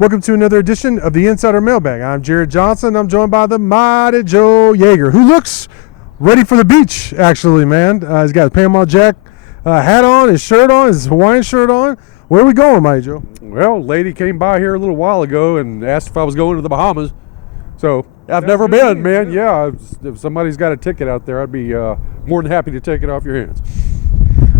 Welcome to another edition of the Insider Mailbag. I'm Jared Johnson. I'm joined by the mighty Joe Yeager, who looks ready for the beach, actually, man. He's got a Panama Jack hat on, his shirt on, his Hawaiian shirt on. Where are we going, mighty Joe? Well, lady came by here a little while ago and asked if I was going to the Bahamas. So I've never been, man. Yeah, if somebody's got a ticket out there, I'd be more than happy to take it off your hands.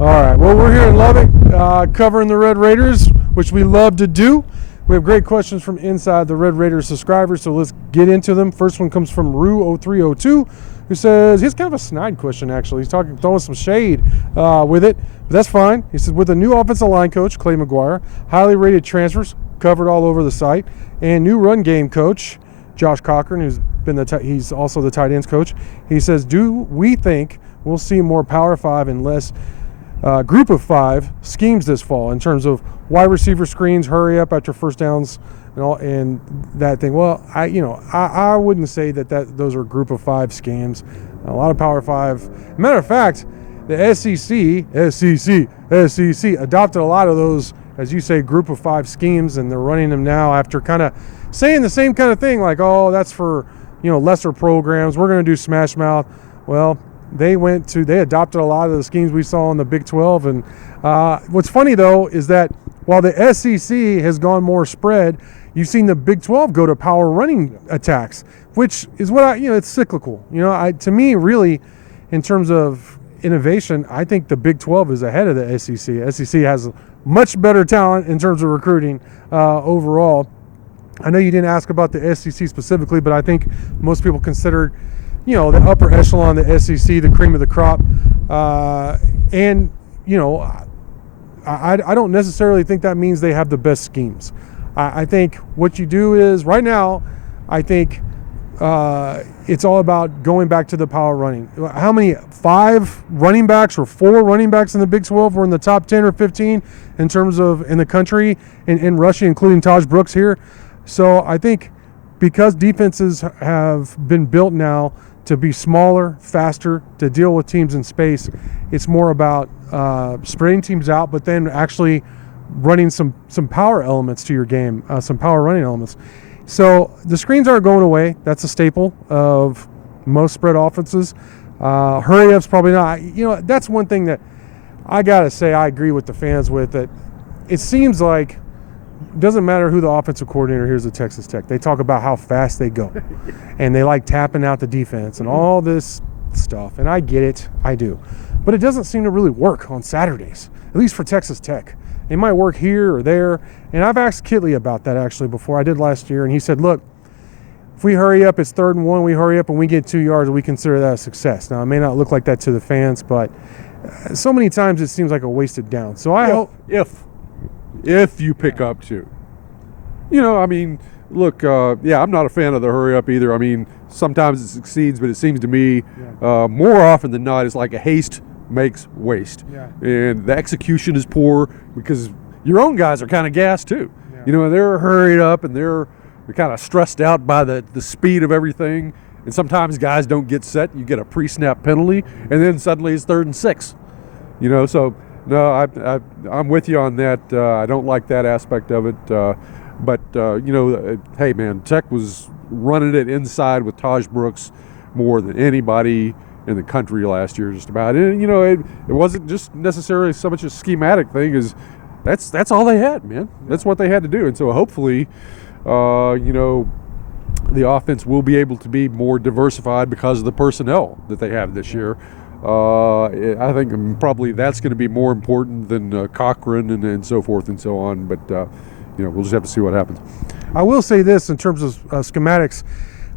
All right. Well, we're here in Lubbock covering the Red Raiders, which we love to do. We have great questions from inside the Red Raiders subscribers, so let's get into them. First one comes from Rue0302, who says, he's kind of a snide question, actually. He's throwing some shade with it, but that's fine. He says, with a new offensive line coach, Clay McGuire, highly rated transfers covered all over the site, and new run game coach, Josh Cochran, who's been he's also the tight ends coach. He says, do we think we'll see more Power 5 and less group of 5 schemes this fall in terms of wide receiver screens, hurry up after first downs, and that thing? Well, I wouldn't say that those are group of 5 schemes. A lot of Power 5. Matter of fact, the SEC adopted a lot of those, as you say, group of 5 schemes, and they're running them now after kind of saying the same kind of thing, like, oh, that's for lesser programs. We're going to do smash mouth. Well, they adopted a lot of the schemes we saw in the Big 12, and what's funny though is that while the SEC has gone more spread, you've seen the Big 12 go to power running attacks, which is what it's cyclical. To me, really, in terms of innovation, I think the Big 12 is ahead of the SEC. SEC has much better talent in terms of recruiting overall. I know you didn't ask about the SEC specifically, but I think most people consider, the upper echelon, the SEC, the cream of the crop. I don't necessarily think that means they have the best schemes. I think what you do is, right now, I think it's all about going back to the power running. How many, 5 running backs or 4 running backs in the Big 12 were in the top 10 or 15 in terms of in the country in rushing, including Taj Brooks here? So I think because defenses have been built now to be smaller, faster, to deal with teams in space, it's more about spreading teams out, but then actually running some power elements to your game, some power running elements. So the screens aren't going away. That's a staple of most spread offenses. Hurry up's probably not. That's one thing that I gotta say I agree with the fans with, that it seems like it doesn't matter who the offensive coordinator here's at Texas Tech. They talk about how fast they go, and they like tapping out the defense and all this stuff. And I get it, I do, but it doesn't seem to really work on Saturdays, at least for Texas Tech. It might work here or there, and I've asked Kitley about that actually before. I did last year, and he said, look, if we hurry up, it's 3rd and 1, we hurry up and we get 2 yards, we consider that a success. Now, it may not look like that to the fans, but so many times it seems like a wasted down. So I hope if you pick up 2. Look, I'm not a fan of the hurry up either. Sometimes it succeeds, but it seems to me more often than not, it's like a haste makes waste. Yeah. And the execution is poor because your own guys are kind of gassed too. Yeah. They're hurried up and they're kind of stressed out by the speed of everything. And sometimes guys don't get set. You get a pre-snap penalty, and then suddenly it's 3rd and 6. So no, I'm with you on that. I don't like that aspect of it. But hey man, Tech was running it inside with Taj Brooks more than anybody in the country last year, just about. And it wasn't just necessarily so much a schematic thing, as that's all they had, man. That's what they had to do. And so hopefully, the offense will be able to be more diversified because of the personnel that they have this year. I think probably that's going to be more important than Cochran and so forth and so on. But we'll just have to see what happens. I will say this in terms of schematics.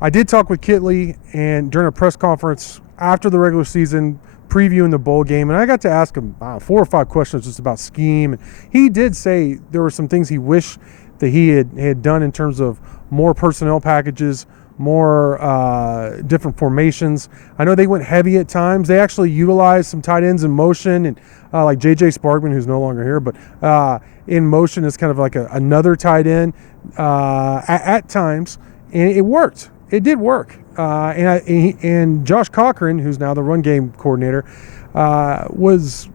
I did talk with Kitley and during a press conference after the regular season, previewing the bowl game, and I got to ask him 4 or 5 questions just about scheme. He did say there were some things he wished that he had done in terms of more personnel packages, more different formations. I know they went heavy at times. They actually utilized some tight ends in motion, and like J.J. Sparkman, who's no longer here, but in motion is kind of like another tight end at times, and it worked. It did work. And Josh Cochran, who's now the run game coordinator, was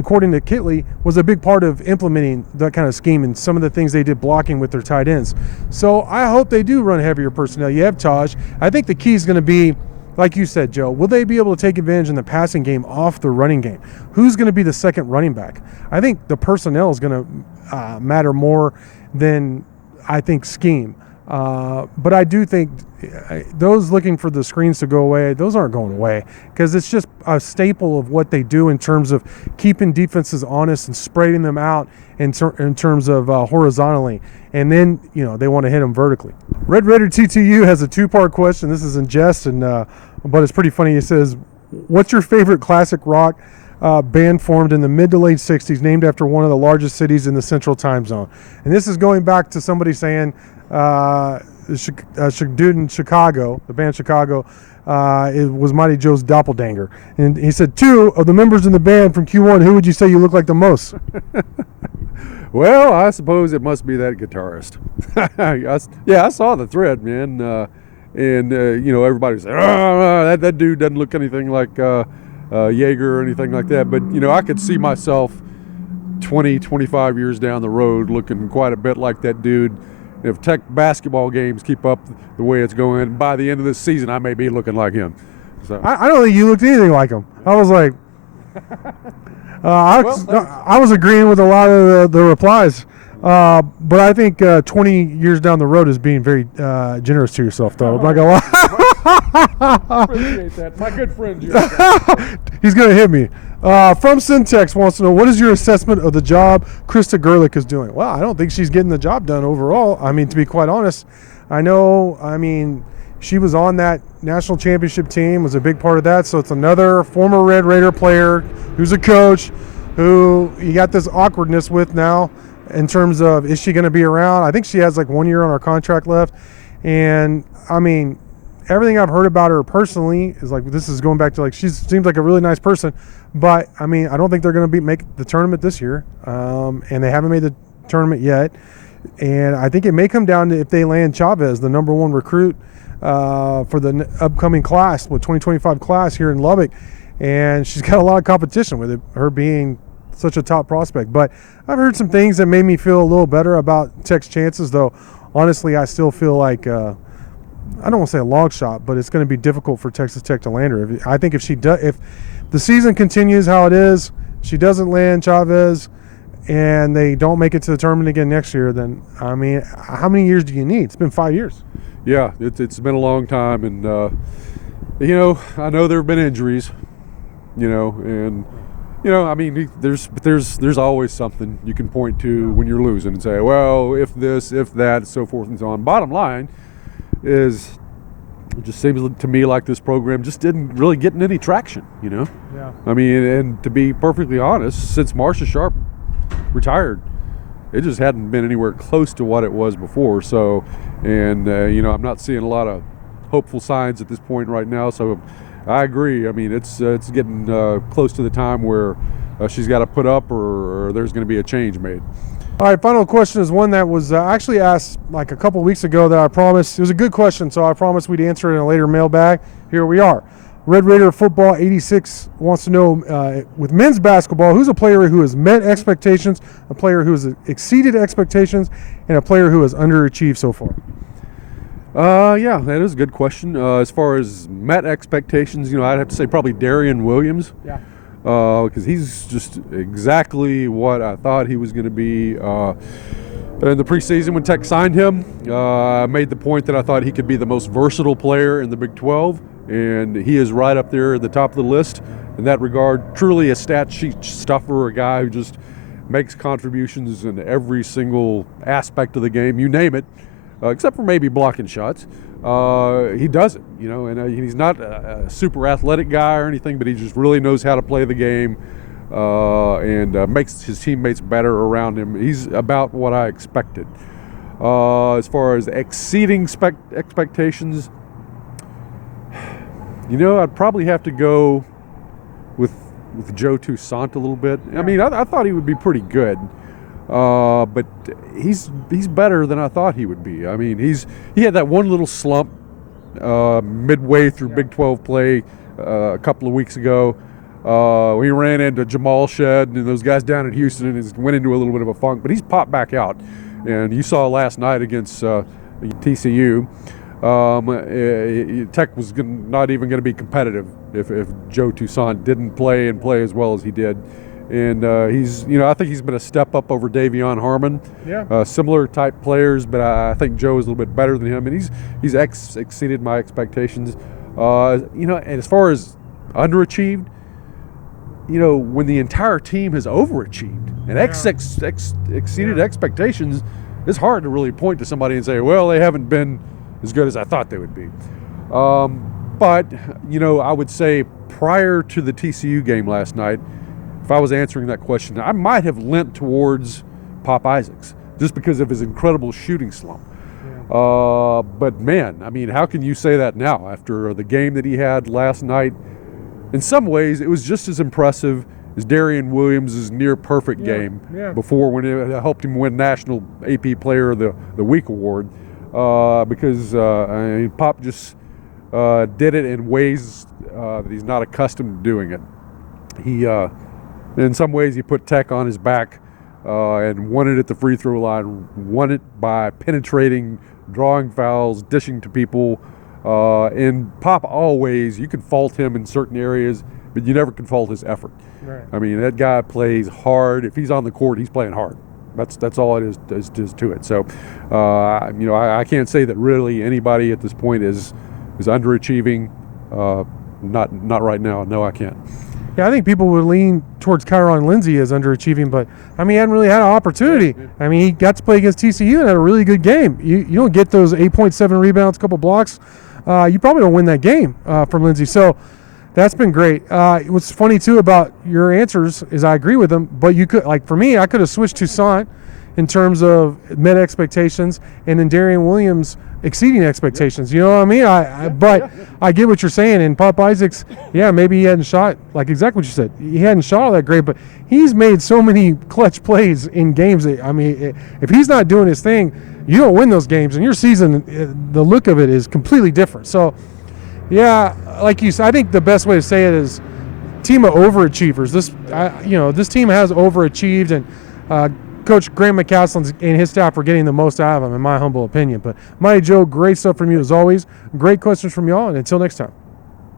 according to Kitley, was a big part of implementing that kind of scheme and some of the things they did blocking with their tight ends. So I hope they do run heavier personnel. You have Taj. I think the key is going to be, like you said, Joe, will they be able to take advantage in the passing game off the running game? Who's going to be the second running back? I think the personnel is going to matter more than, I think, scheme. But I do think those looking for the screens to go away, those aren't going away, because it's just a staple of what they do in terms of keeping defenses honest and spreading them out in terms of horizontally. And then, they want to hit them vertically. Red Raider TTU has a two-part question. This is in jest, but it's pretty funny. It says, what's your favorite classic rock band formed in the mid to late 60s, named after one of the largest cities in the Central Time Zone? And this is going back to somebody saying, dude in Chicago, the band Chicago, it was Mighty Joe's doppelganger. And he said, two of the members in the band from Q1, who would you say you look like the most? Well, I suppose it must be that guitarist. I saw the thread, man. Everybody said, that dude doesn't look anything like Jaeger or anything like that. But, I could see myself 20, 25 years down the road looking quite a bit like that dude. If Tech basketball games keep up the way it's going, by the end of this season, I may be looking like him. So I don't think you looked anything like him. I was like, I was agreeing with a lot of the replies. But I think 20 years down the road is being very generous to yourself, though. I'm not going to lie. Appreciate that. My good friend, Jim. He's going to hit me. From Syntex wants to know, what is your assessment of the job Krista Gerlich is doing? Well, I don't think she's getting the job done overall. I mean, to be quite honest, she was on that national championship team, was a big part of that. So it's another former Red Raider player who's a coach who you got this awkwardness with now in terms of, is she going to be around? I think she has like 1 year on her contract left. And everything I've heard about her personally is like, this is going back to like, she seems like a really nice person. But, I don't think they're going to make the tournament this year, and they haven't made the tournament yet. And I think it may come down to if they land Chavez, the number one recruit for the upcoming class, 2025 class here in Lubbock. And she's got a lot of competition with it, her being such a top prospect. But I've heard some things that made me feel a little better about Tech's chances, though. Honestly, I still feel like, I don't want to say a long shot, but it's going to be difficult for Texas Tech to land her. I think if the season continues how it is, she doesn't land Chavez, and they don't make it to the tournament again next year, then, how many years do you need? It's been 5 years. Yeah, it's been a long time, and, I know there have been injuries, and, there's always something you can point to when you're losing and say, well, if this, if that, so forth and so on. Bottom line is, it just seems to me like this program just didn't really get any traction, Yeah. And to be perfectly honest, since Marcia Sharp retired, it just hadn't been anywhere close to what it was before. So, and, I'm not seeing a lot of hopeful signs at this point right now. So I agree. It's getting close to the time where she's got to put up or there's going to be a change made. All right, final question is one that was actually asked like a couple weeks ago that I promised. It was a good question, so I promised we'd answer it in a later mailbag. Here we are. Red Raider Football 86 wants to know, with men's basketball, who's a player who has met expectations, a player who has exceeded expectations, and a player who has underachieved so far? Yeah, that is a good question. As far as met expectations, I'd have to say probably Darian Williams. Yeah. Because he's just exactly what I thought he was going to be. In the preseason when Tech signed him, I made the point that I thought he could be the most versatile player in the Big 12, and he is right up there at the top of the list in that regard. Truly a stat sheet stuffer, a guy who just makes contributions in every single aspect of the game, you name it, except for maybe blocking shots. He does it, and he's not a super athletic guy or anything, but he just really knows how to play the game and makes his teammates better around him. He's about what I expected. As far as exceeding expectations, I'd probably have to go with Joe Toussaint a little bit. Yeah. I thought he would be pretty good. But he's better than I thought he would be. He had that one little slump midway through Big 12 play a couple of weeks ago. We ran into Jamal Shed and those guys down in Houston, and he went into a little bit of a funk, but he's popped back out. And you saw last night against TCU, Tech was not even going to be competitive if Joe Toussaint didn't play as well as he did. And I think he's been a step up over Davion Harmon. Yeah. Similar type players, but I think Joe is a little bit better than him, and he's exceeded my expectations. And as far as underachieved, when the entire team has overachieved and exceeded expectations, it's hard to really point to somebody and say, well, they haven't been as good as I thought they would be. But I would say prior to the TCU game last night, if I was answering that question, I might have lent towards Pop Isaacs just because of his incredible shooting slump. Yeah. But man, I mean, how can you say that now after the game that he had last night? In some ways, it was just as impressive as Darian Williams' near perfect game before, when it helped him win National AP Player of the Week award, because Pop just did it in ways that he's not accustomed to doing it. He, in some ways, he put Tech on his back and won it at the free throw line, won it by penetrating, drawing fouls, dishing to people. And Pop always, you can fault him in certain areas, but you never can fault his effort. Right. I mean, that guy plays hard. If he's on the court, he's playing hard. That's all it is to it. So, I can't say that really anybody at this point is underachieving. Not right now. No, I can't. Yeah, I think people would lean towards Kyron Lindsey as underachieving, but I mean, he hadn't really had an opportunity. Yeah. I mean, he got to play against TCU and had a really good game. You don't get those 8.7 rebounds, couple blocks. You probably don't win that game from Lindsey. So that's been great. What's funny too about your answers is I agree with them, but you could, like for me, I could have switched Toussaint in terms of met expectations, and then Darian Williams exceeding expectations. You know what I mean? But I get what you're saying. And Pop Isaacs, maybe he hadn't shot, like exactly what you said. He hadn't shot all that great, but he's made so many clutch plays in games that, I mean, if he's not doing his thing, you don't win those games, and your season, the look of it is completely different. So, like you said, I think the best way to say it is team of overachievers. This team has overachieved, and Coach Grant McCaslin and his staff are getting the most out of them, in my humble opinion. But Mighty Joe, great stuff from you as always. Great questions from y'all, and until next time.